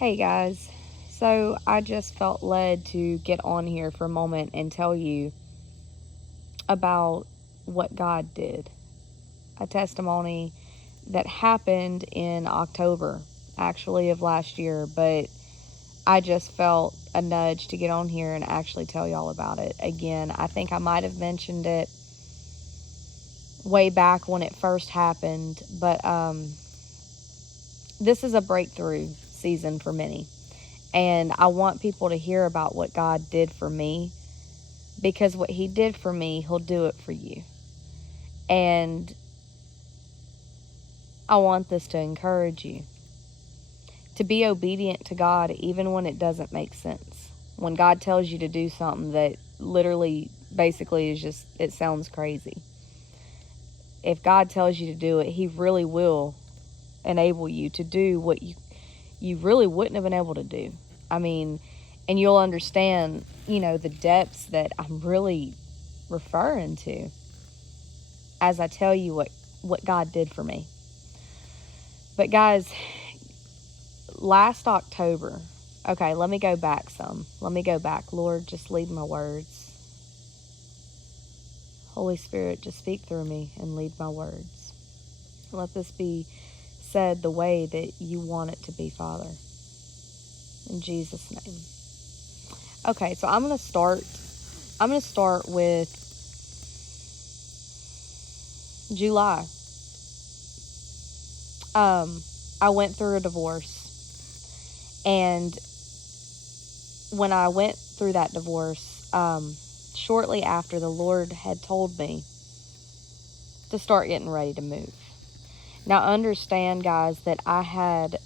Hey guys, so I just felt led to get on here for a moment and tell you about what God did. A testimony that happened in October, actually, of last year, but I just felt a nudge to get on here and actually tell y'all about it. Again, I think I might have mentioned it way back when it first happened, but this is a breakthrough season for many. And I want people to hear about what God did for me, because what He did for me, He'll do it for you. And I want this to encourage you to be obedient to God even when it doesn't make sense. When God tells you to do something that literally, basically is just, it sounds crazy. If God tells you to do it, He really will enable you to do what you really wouldn't have been able to do. I mean, and you'll understand, the depths that I'm really referring to as I tell you what God did for me. But guys, last October, okay, let me go back some. Let me go back. Lord, just lead my words. Holy Spirit, just speak through me and lead my words. Let this be said the way that you want it to be, Father. In Jesus' name. Okay, so I'm going to start with July. I went through a divorce, and when I went through that divorce, shortly after, the Lord had told me to start getting ready to move. Now, understand, guys, that I had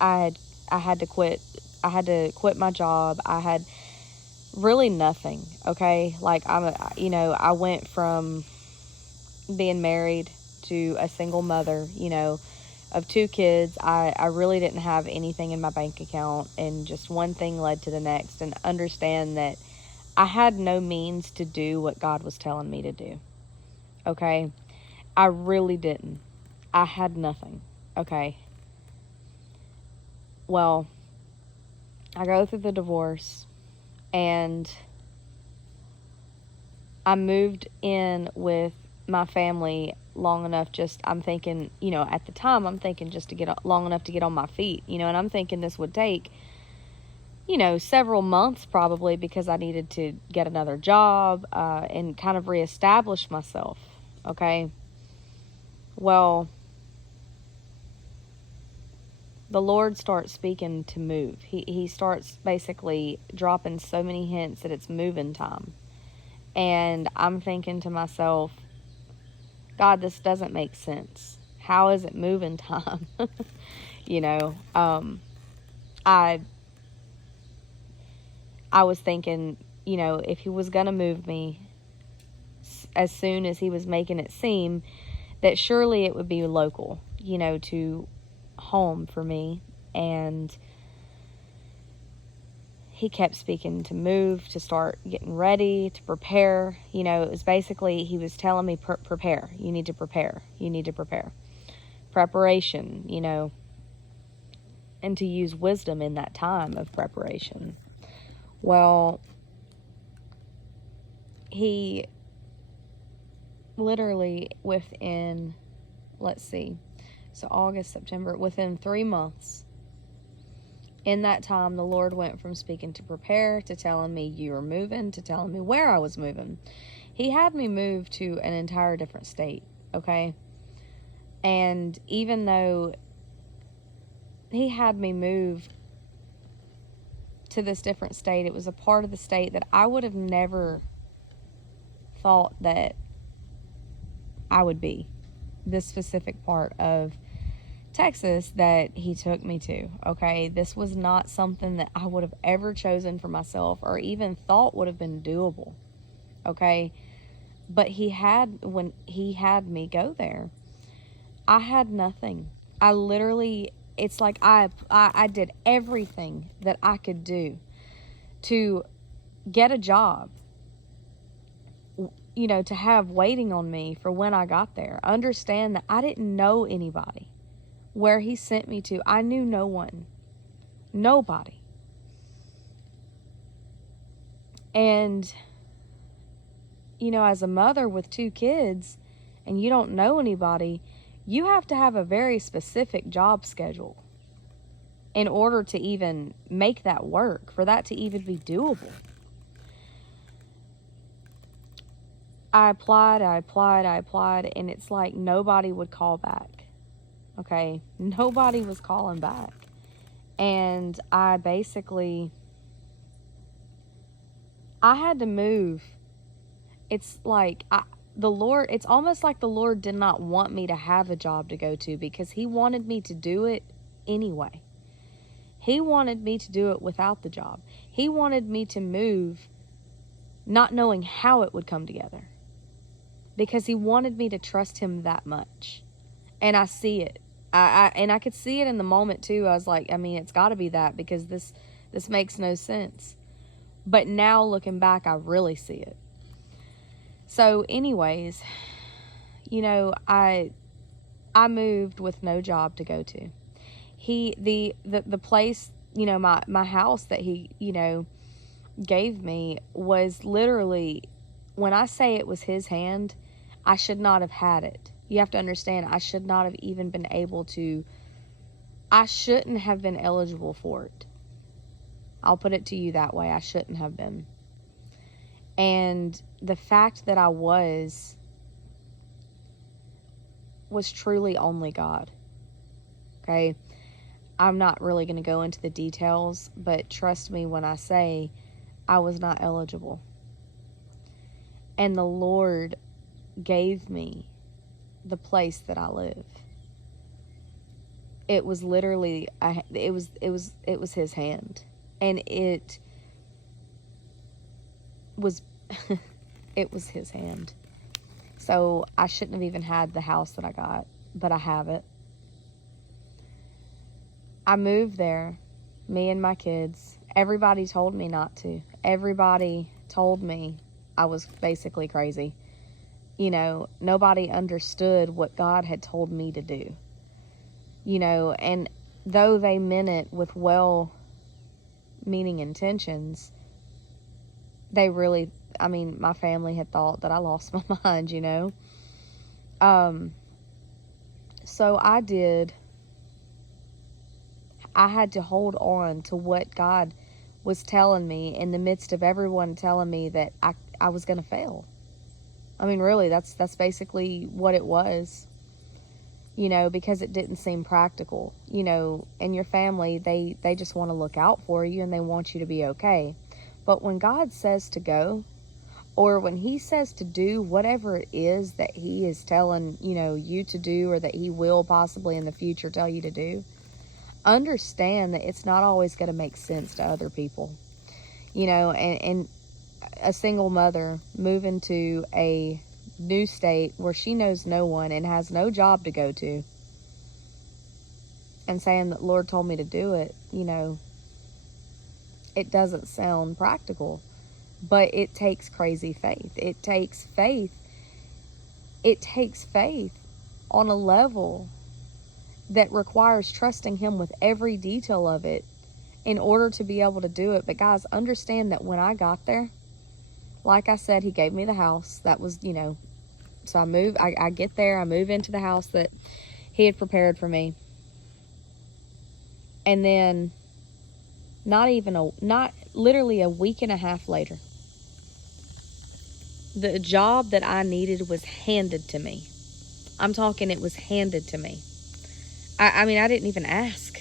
to quit. I had to quit my job. I had really nothing. Okay, like I went from being married to a single mother, of two kids. I really didn't have anything in my bank account, and just one thing led to the next. And understand that I had no means to do what God was telling me to do. Okay? I really didn't. I had nothing. Okay? Well, I go through the divorce, and I moved in with my family long enough, I'm thinking, at the time, I'm thinking just to get long enough to get on my feet, and I'm thinking this would take, several months probably, because I needed to get another job, and kind of reestablish myself. Okay. Well, the Lord starts speaking to move. He starts basically dropping so many hints that it's moving time. And I'm thinking to myself, God, this doesn't make sense. How is it moving time? I was thinking, if He was going to move me as soon as He was making it seem, that surely it would be local, to home for me. And He kept speaking to move, to start getting ready, to prepare. It was basically, He was telling me, prepare. You need to prepare. You need to prepare. Preparation, and to use wisdom in that time of preparation. Well, He literally within, so August, September, within 3 months, in that time, the Lord went from speaking to prepare, to telling me you were moving, to telling me where I was moving. He had me move to an entire different state, okay? And even though He had me move to this different state, it was a part of the state that I would have never thought that I would be. This specific part of Texas that He took me to, okay? This was not something that I would have ever chosen for myself, or even thought would have been doable, okay? But when He had me go there, I had nothing. I literally, it's like I did everything that I could do to get a job, to have waiting on me for when I got there. Understand that I didn't know anybody where He sent me to. I knew no one. Nobody. And, as a mother with 2 kids and you don't know anybody, you have to have a very specific job schedule in order to even make that work, for that to even be doable. I applied, and it's like nobody would call back. Okay? Nobody was calling back. And I had to move. It's like it's almost like the Lord did not want me to have a job to go to, because He wanted me to do it anyway. He wanted me to do it without the job. He wanted me to move not knowing how it would come together, because He wanted me to trust Him that much. And I see it. I could see it in the moment too. I was like, it's got to be that, because this makes no sense. But now looking back, I really see it. So anyways, I moved with no job to go to. The place, my house that He, gave me was literally, when I say it was His hand, I should not have had it. You have to understand, I should not have even been able to, I shouldn't have been eligible for it. I'll put it to you that way. I shouldn't have been. And the fact that I was truly only God. Okay? I'm not really going to go into the details, but trust me when I say I was not eligible. And the Lord gave me the place that I live. It was literally, it was His hand. And it was, it was His hand. So I shouldn't have even had the house that I got, but I have it. I moved there, me and my kids. Everybody told me not to. Everybody told me I was basically crazy. Nobody understood what God had told me to do. And though they meant it with well-meaning intentions, they really, my family had thought that I lost my mind, So I had to hold on to what God was telling me in the midst of everyone telling me that I was going to fail. Really, that's basically what it was, because it didn't seem practical, and your family, they just want to look out for you and they want you to be okay. But when God says to go, or when He says to do whatever it is that He is telling, you to do, or that He will possibly in the future tell you to do, understand that it's not always going to make sense to other people, and a single mother moving to a new state where she knows no one and has no job to go to, and saying that Lord told me to do it, it doesn't sound practical, but it takes crazy faith. It takes faith on a level that requires trusting Him with every detail of it in order to be able to do it. But guys, understand that when I got there, like I said, He gave me the house. That was, so I get there, I move into the house that He had prepared for me. And then not literally a week and a half later, the job that I needed was handed to me. I'm talking, it was handed to me. I didn't even ask.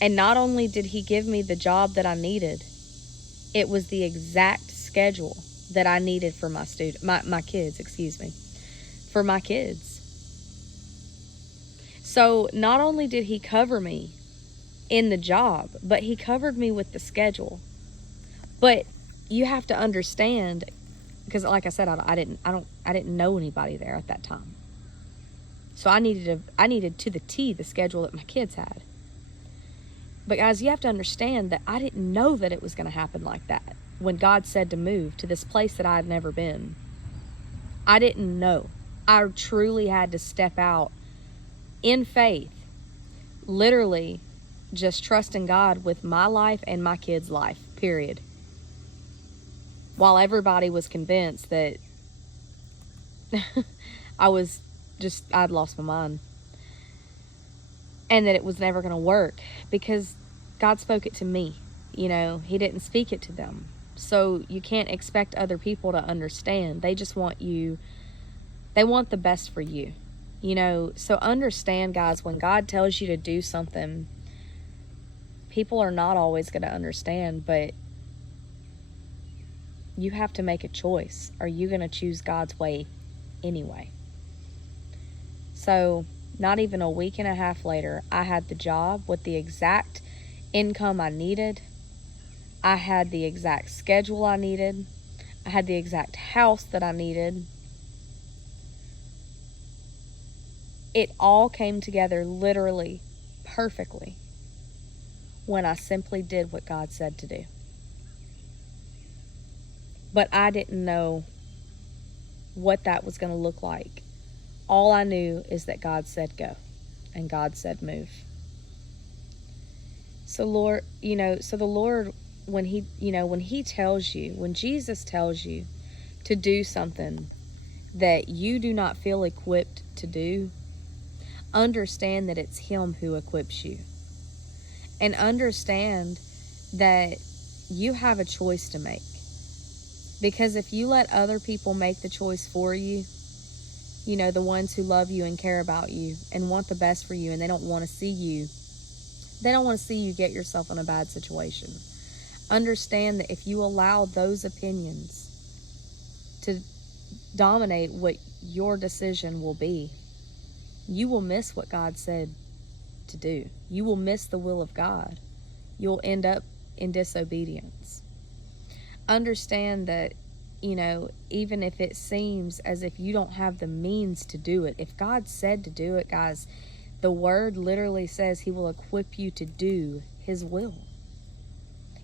And not only did He give me the job that I needed, it was the exact schedule that I needed for my kids, for my kids. So not only did He cover me in the job, but He covered me with the schedule. But you have to understand, because like I said, I didn't know anybody there at that time. So I needed to the T the schedule that my kids had. But guys, you have to understand that I didn't know that it was going to happen like that when God said to move to this place that I had never been. I didn't know. I truly had to step out in faith, literally just trusting God with my life and my kids' life, period. While everybody was convinced that I'd lost my mind. And that it was never going to work, because God spoke it to me. You know, He didn't speak it to them. So you can't expect other people to understand. They just want they want the best for you. You know, so understand, guys, when God tells you to do something, people are not always going to understand, but you have to make a choice. Are you going to choose God's way anyway? So, not even a week and a half later, I had the job with the exact income I needed. I had the exact schedule I needed. I had the exact house that I needed. It all came together literally perfectly when I simply did what God said to do. But I didn't know what that was going to look like. All I knew is that God said go, and God said move. So the Lord, when He tells you, when Jesus tells you to do something that you do not feel equipped to do, understand that it's Him who equips you. And understand that you have a choice to make. Because if you let other people make the choice for you, you know, the ones who love you and care about you and want the best for you, and they don't want to see you get yourself in a bad situation. Understand that if you allow those opinions to dominate what your decision will be, you will miss what God said to do. You will miss the will of God. You'll end up in disobedience. Understand that, you know, even if it seems as if you don't have the means to do it, if God said to do it, guys, the word literally says He will equip you to do His will.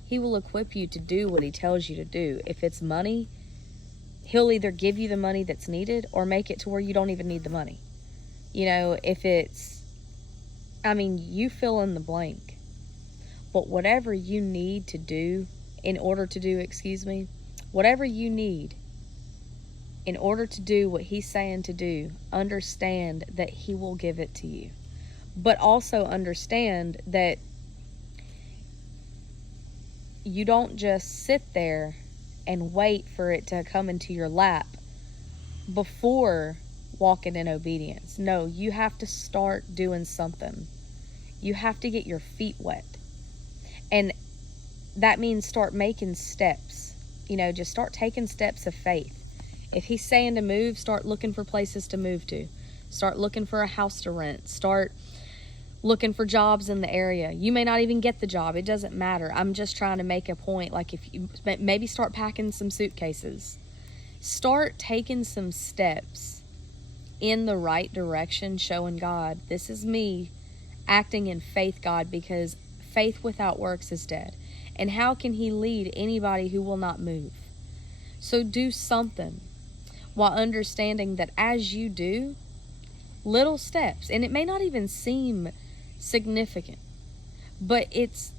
He will equip you to do what He tells you to do. If it's money, He'll either give you the money that's needed or make it to where you don't even need the money. You know, if it's, you fill in the blank. But whatever you need to do whatever you need in order to do what He's saying to do, understand that He will give it to you. But also understand that you don't just sit there and wait for it to come into your lap before walking in obedience. No, you have to start doing something. You have to get your feet wet. And that means start making steps. You know, just start taking steps of faith. If He's saying to move, start looking for places to move to. Start looking for a house to rent. Start looking for jobs in the area. You may not even get the job. It doesn't matter. I'm just trying to make a point. Like, if you maybe start packing some suitcases. Start taking some steps in the right direction, showing God, this is me acting in faith, God, because faith without works is dead. And how can He lead anybody who will not move? So do something, while understanding that as you do, little steps, and it may not even seem significant, but it's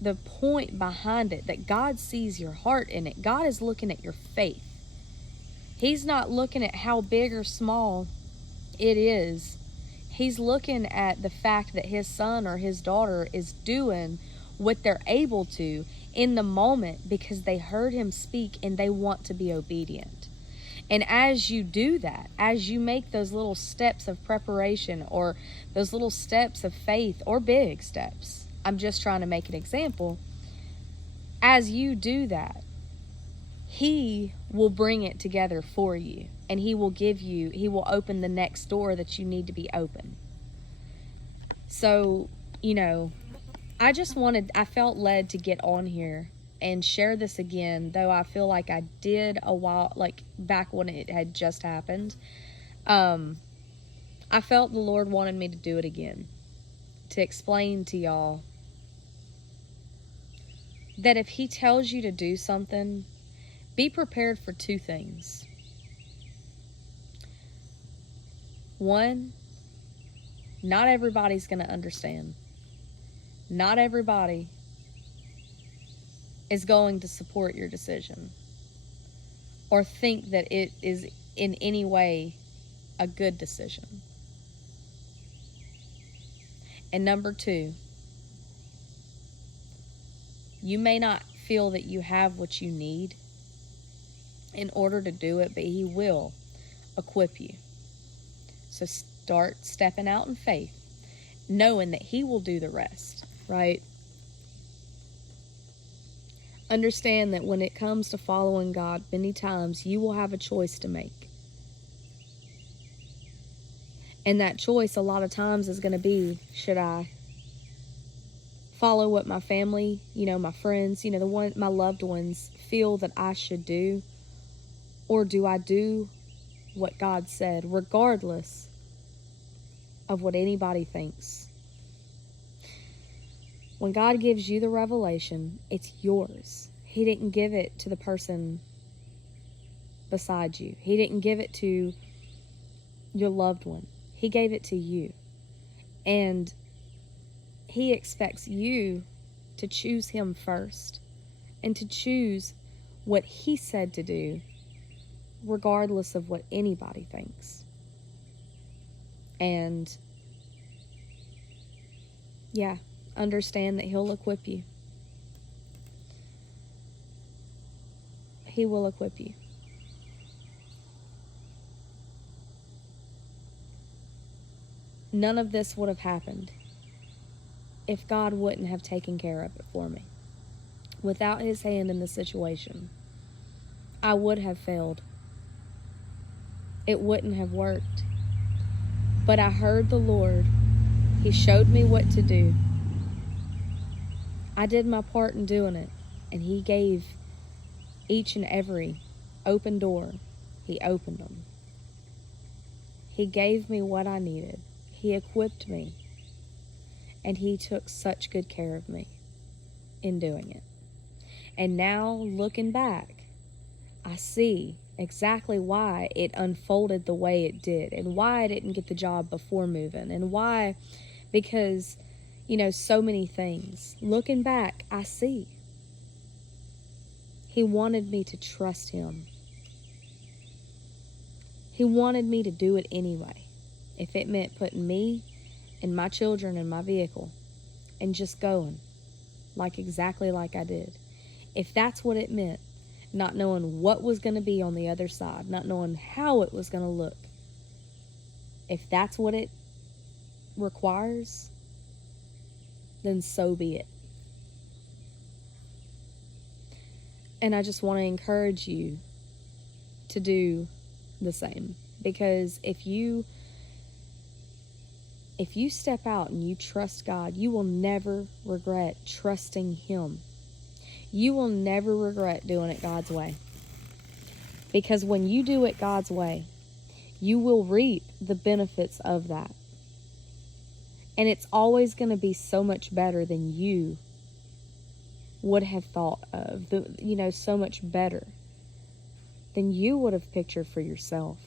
the point behind it, that God sees your heart in it. God is looking at your faith. He's not looking at how big or small it is. He's looking at the fact that His son or His daughter is doing what they're able to in the moment because they heard Him speak and they want to be obedient. And as you do that, as you make those little steps of preparation or those little steps of faith or big steps, I'm just trying to make an example, as you do that, He will bring it together for you, and He will open the next door that you need to be open. So, you know, I felt led to get on here and share this again, though I feel like I did a while, like back when it had just happened. I felt the Lord wanted me to do it again, to explain to y'all that if He tells you to do something, be prepared for two things. One, not everybody's going to understand. Not everybody is going to support your decision or think that it is in any way a good decision. And number two, you may not feel that you have what you need in order to do it, but He will equip you. So start stepping out in faith, knowing that He will do the rest, right? Understand that when it comes to following God, many times you will have a choice to make. And that choice a lot of times is going to be, should I follow what my family, my friends, my loved ones feel that I should do? Or do I do what God said, regardless of what anybody thinks? When God gives you the revelation, it's yours. He didn't give it to the person beside you. He didn't give it to your loved one. He gave it to you. And He expects you to choose Him first and to choose what He said to do, regardless of what anybody thinks. And yeah, understand that He'll equip you. He will equip you. None of this would have happened if God wouldn't have taken care of it for me. Without His hand in the situation, I would have failed. It wouldn't have worked. But I heard the Lord. He showed me what to do. I did my part in doing it, and He gave each and every open door. He opened them. He gave me what I needed. He equipped me. And He took such good care of me in doing it. And now, looking back, I see exactly why it unfolded the way it did, and why I didn't get the job before moving, and why, because, so many things. Looking back, I see. He wanted me to trust Him. He wanted me to do it anyway, if it meant putting me and my children in my vehicle and just going exactly like I did. If that's what it meant, not knowing what was going to be on the other side, not knowing how it was going to look, if that's what it requires, then so be it. And I just want to encourage you to do the same, because if you step out and you trust God, you will never regret trusting Him. You will never regret doing it God's way. Because when you do it God's way, you will reap the benefits of that. And it's always going to be so much better than you would have thought of. So much better than you would have pictured for yourself.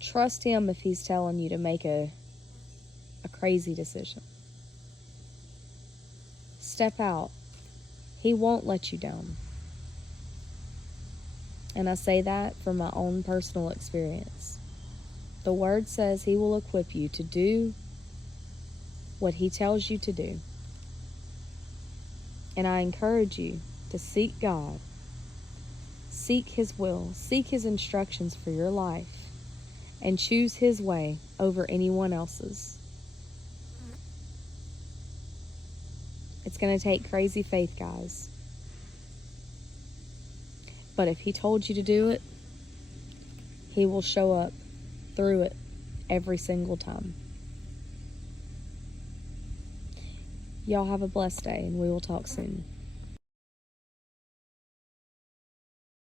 Trust Him if He's telling you to make a crazy decision. Step out. He won't let you down. And I say that from my own personal experience. The Word says He will equip you to do what He tells you to do. And I encourage you to seek God. Seek His will. Seek His instructions for your life. And choose His way over anyone else's. It's going to take crazy faith, guys. But if He told you to do it, He will show up through it every single time. Y'all have a blessed day, and we will talk soon.